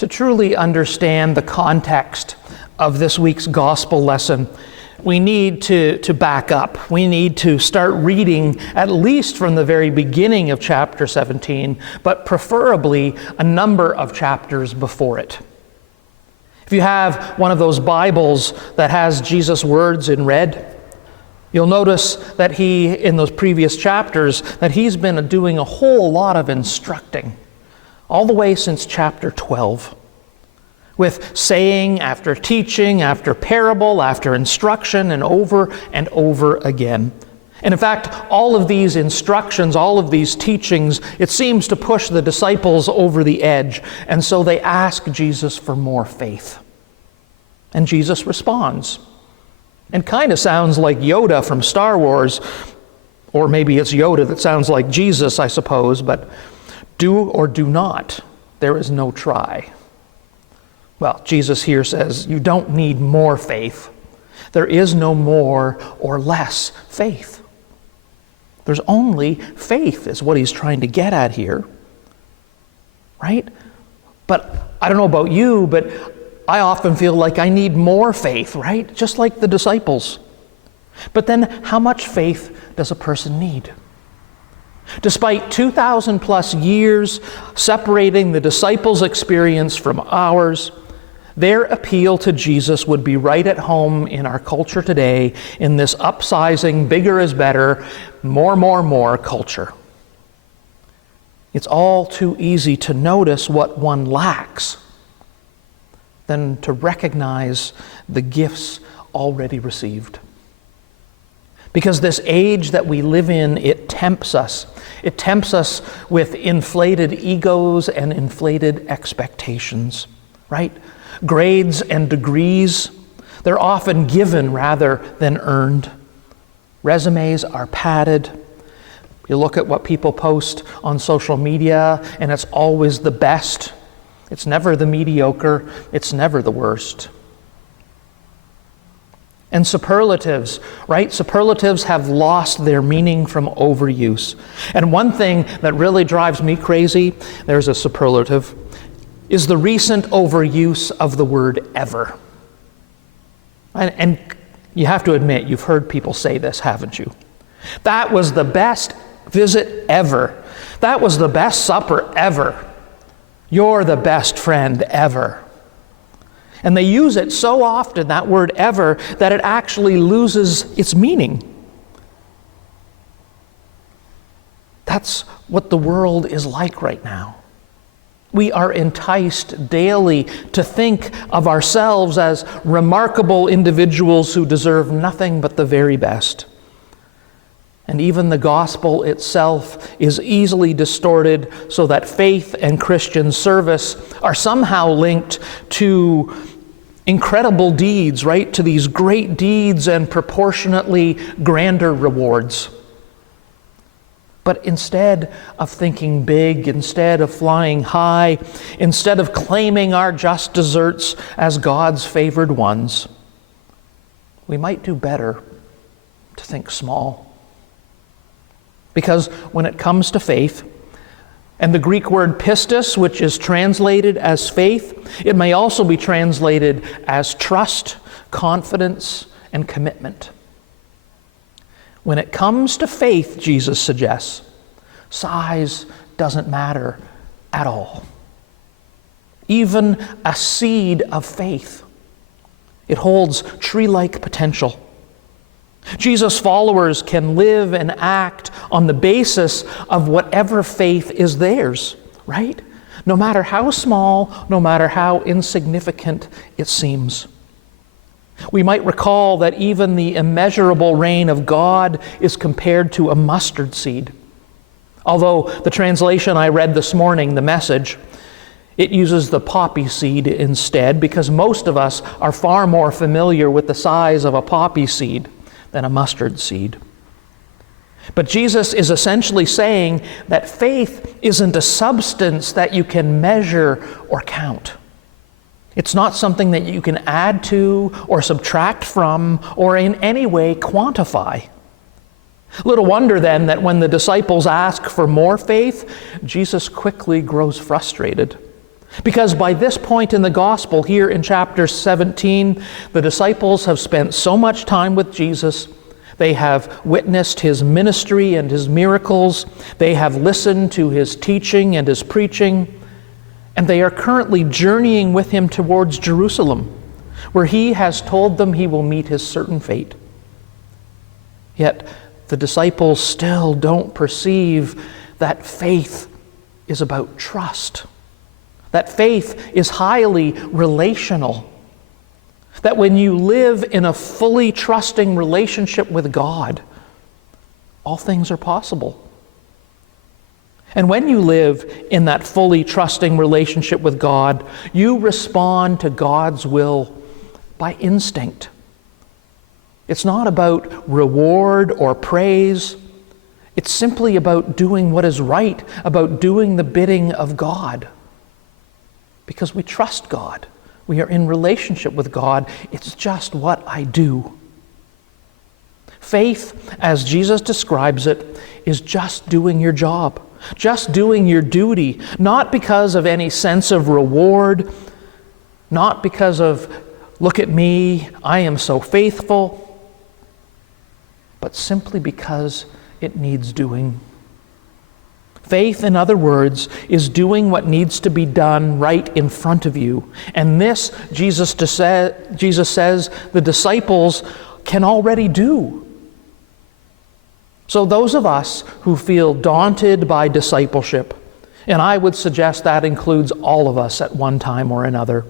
To truly understand the context of this week's gospel lesson, we need to back up. We need to start reading at least from the very beginning of chapter 17, but preferably a number of chapters before it. If you have one of those Bibles that has Jesus' words in red, you'll notice that in those previous chapters, that he's been doing a whole lot of instructing, all the way since chapter 12. With saying after teaching, after parable, after instruction, and over again. And in fact, all of these instructions, all of these teachings, it seems to push the disciples over the edge. And so they ask Jesus for more faith. And Jesus responds. And kind of sounds like Yoda from Star Wars, or maybe it's Yoda that sounds like Jesus, I suppose, but do or do not, there is no try. Well, Jesus here says, you don't need more faith. There is no more or less faith. There's only faith is what he's trying to get at here, right? But I don't know about you, but I often feel like I need more faith, right? Just like the disciples. But then how much faith does a person need? Despite 2,000 plus years separating the disciples' experience from ours, their appeal to Jesus would be right at home in our culture today, in this upsizing, bigger is better, more culture. It's all too easy to notice what one lacks than to recognize the gifts already received. Because this age that we live in, it tempts us. It tempts us with inflated egos and inflated expectations, right? Grades and degrees, they're often given rather than earned. Resumes are padded. You look at what people post on social media, and it's always the best. It's never the mediocre. It's never the worst. And superlatives, right? Superlatives have lost their meaning from overuse. And one thing that really drives me crazy, there's a superlative, is the recent overuse of the word ever. And you have to admit, you've heard people say this, haven't you? That was the best visit ever. That was the best supper ever. You're the best friend ever. And they use it so often, that word ever, that it actually loses its meaning. That's what the world is like right now. We are enticed daily to think of ourselves as remarkable individuals who deserve nothing but the very best. And even the gospel itself is easily distorted so that faith and Christian service are somehow linked to incredible deeds, right? To these great deeds and proportionately grander rewards. But instead of thinking big, instead of flying high, instead of claiming our just deserts as God's favored ones, we might do better to think small. Because when it comes to faith, and the Greek word pistis, which is translated as faith, it may also be translated as trust, confidence, and commitment. When it comes to faith, Jesus suggests, size doesn't matter at all. Even a seed of faith, it holds tree-like potential. Jesus' followers can live and act on the basis of whatever faith is theirs, right? No matter how small, no matter how insignificant it seems. We might recall that even the immeasurable reign of God is compared to a mustard seed. Although the translation I read this morning, the Message, it uses the poppy seed instead, because most of us are far more familiar with the size of a poppy seed than a mustard seed. But Jesus is essentially saying that faith isn't a substance that you can measure or count. It's not something that you can add to or subtract from or in any way quantify. Little wonder then that when the disciples ask for more faith, Jesus quickly grows frustrated. Because by this point in the gospel, here in chapter 17, the disciples have spent so much time with Jesus. They have witnessed his ministry and his miracles. They have listened to his teaching and his preaching. And they are currently journeying with him towards Jerusalem, where he has told them he will meet his certain fate. Yet the disciples still don't perceive that faith is about trust. That faith is highly relational. That when you live in a fully trusting relationship with God, all things are possible. And when you live in that fully trusting relationship with God, you respond to God's will by instinct. It's not about reward or praise. It's simply about doing what is right, about doing the bidding of God. Because we trust God. We are in relationship with God. It's just what I do. Faith, as Jesus describes it, is just doing your job, just doing your duty, not because of any sense of reward, not because of, look at me, I am so faithful, but simply because it needs doing. Faith, in other words, is doing what needs to be done right in front of you. And this, Jesus says, the disciples can already do. So those of us who feel daunted by discipleship, and I would suggest that includes all of us at one time or another,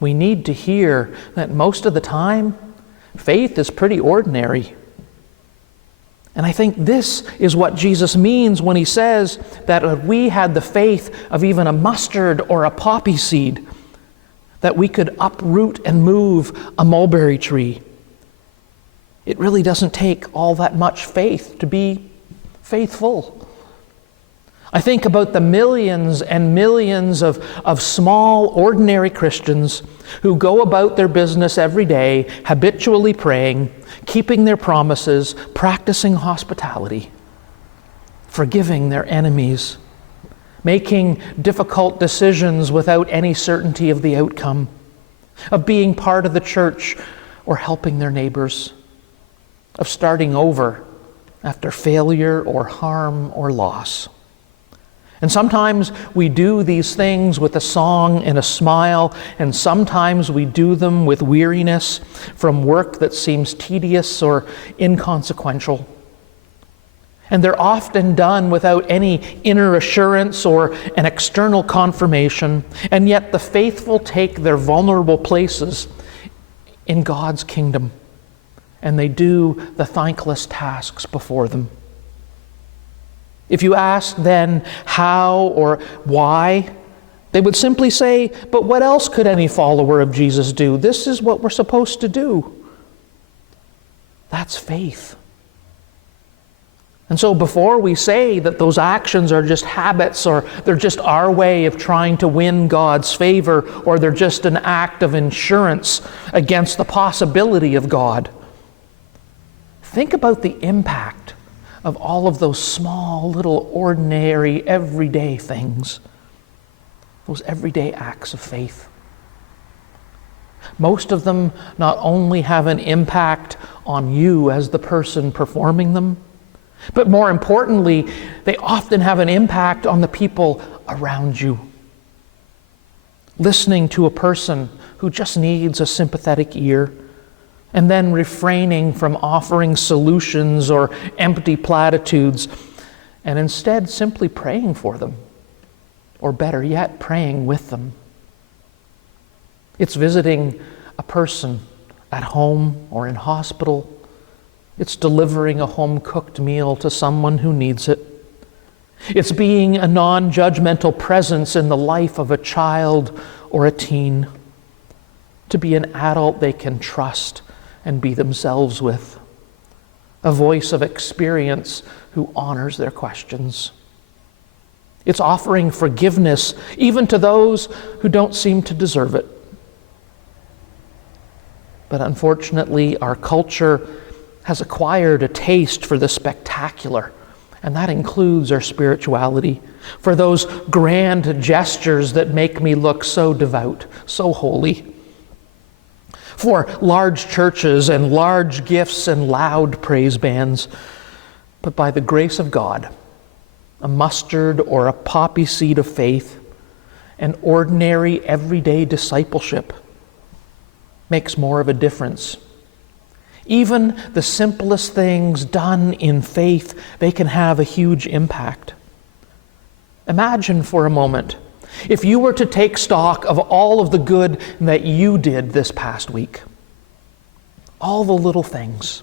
we need to hear that most of the time, faith is pretty ordinary. And I think this is what Jesus means when he says that if we had the faith of even a mustard or a poppy seed, that we could uproot and move a mulberry tree. It really doesn't take all that much faith to be faithful. I think about the millions and millions of small, ordinary Christians who go about their business every day, habitually praying, keeping their promises, practicing hospitality, forgiving their enemies, making difficult decisions without any certainty of the outcome, of being part of the church or helping their neighbors, of starting over after failure or harm or loss. And sometimes we do these things with a song and a smile, and sometimes we do them with weariness from work that seems tedious or inconsequential. And they're often done without any inner assurance or an external confirmation, and yet the faithful take their vulnerable places in God's kingdom, and they do the thankless tasks before them. If you ask then how or why, they would simply say, but what else could any follower of Jesus do? This is what we're supposed to do. That's faith. And so before we say that those actions are just habits or they're just our way of trying to win God's favor or they're just an act of insurance against the possibility of God, think about the impact of all of those small, little, ordinary, everyday things, those everyday acts of faith. Most of them not only have an impact on you as the person performing them, but more importantly, they often have an impact on the people around you. Listening to a person who just needs a sympathetic ear, and then refraining from offering solutions or empty platitudes, and instead simply praying for them, or better yet, praying with them. It's visiting a person at home or in hospital. It's delivering a home-cooked meal to someone who needs it. It's being a non-judgmental presence in the life of a child or a teen, to be an adult they can trust and be themselves with, a voice of experience who honors their questions. It's offering forgiveness even to those who don't seem to deserve it. But unfortunately, our culture has acquired a taste for the spectacular, and that includes our spirituality. for those grand gestures that make me look so devout, so holy, for large churches and large gifts and loud praise bands, but by the grace of God, a mustard or a poppy seed of faith, an ordinary, everyday discipleship makes more of a difference. Even the simplest things done in faith, they can have a huge impact. Imagine for a moment if you were to take stock of all of the good that you did this past week. All the little things.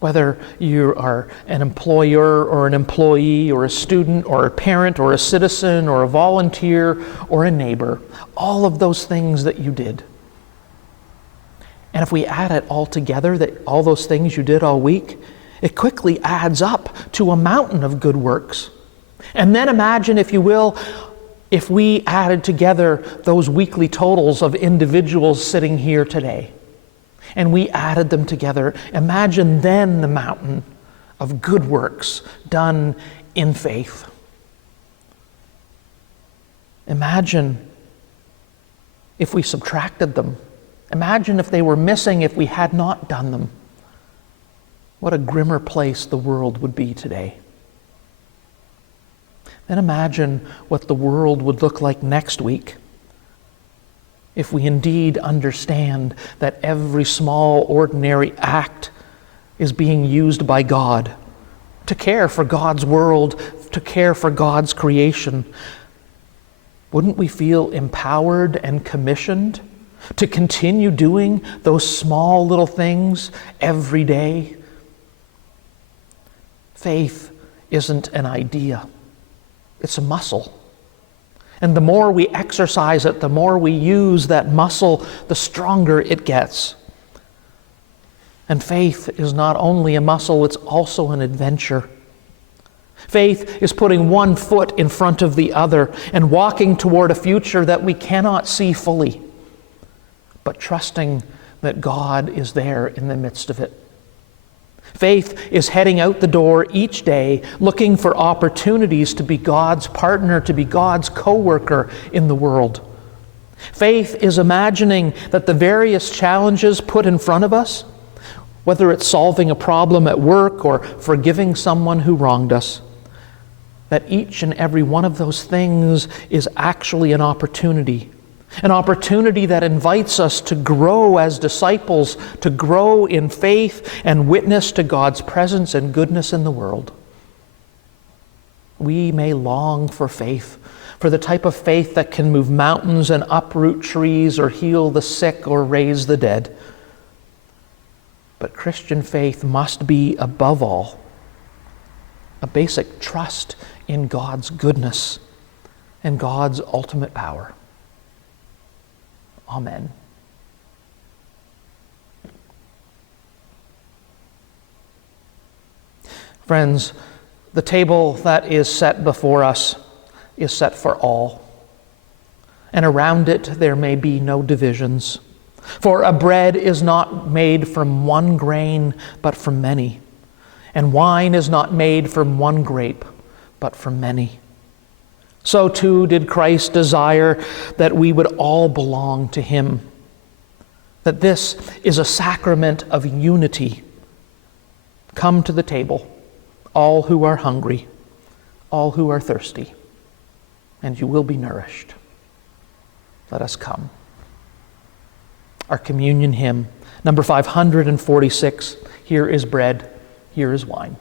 Whether you are an employer or an employee or a student or a parent or a citizen or a volunteer or a neighbor, all of those things that you did. And if we add it all together, that all those things you did all week, it quickly adds up to a mountain of good works. And then imagine, if you will, if we added together those weekly totals of individuals sitting here today, and we added them together, imagine then the mountain of good works done in faith. Imagine if we subtracted them. Imagine if they were missing, if we had not done them. What a grimmer place the world would be today. Then imagine what the world would look like next week if we indeed understand that every small, ordinary act is being used by God to care for God's world, to care for God's creation. Wouldn't we feel empowered and commissioned to continue doing those small little things every day? Faith isn't an idea. It's a muscle. And the more we exercise it, the more we use that muscle, the stronger it gets. And faith is not only a muscle, it's also an adventure. Faith is putting one foot in front of the other and walking toward a future that we cannot see fully, but trusting that God is there in the midst of it. Faith is heading out the door each day, looking for opportunities to be God's partner, to be God's co-worker in the world. Faith is imagining that the various challenges put in front of us, whether it's solving a problem at work or forgiving someone who wronged us, that each and every one of those things is actually an opportunity that invites us to grow as disciples, to grow in faith and witness to God's presence and goodness in the world. We may long for faith, for the type of faith that can move mountains and uproot trees or heal the sick or raise the dead. But Christian faith must be, above all, a basic trust in God's goodness and God's ultimate power. Amen. Friends, the table that is set before us is set for all, and around it there may be no divisions. For a bread is not made from one grain, but from many, and wine is not made from one grape, but from many. So too did Christ desire that we would all belong to Him, that this is a sacrament of unity. Come to the table, all who are hungry, all who are thirsty, and you will be nourished. Let us come. Our communion hymn, number 546, Here is bread, here is wine.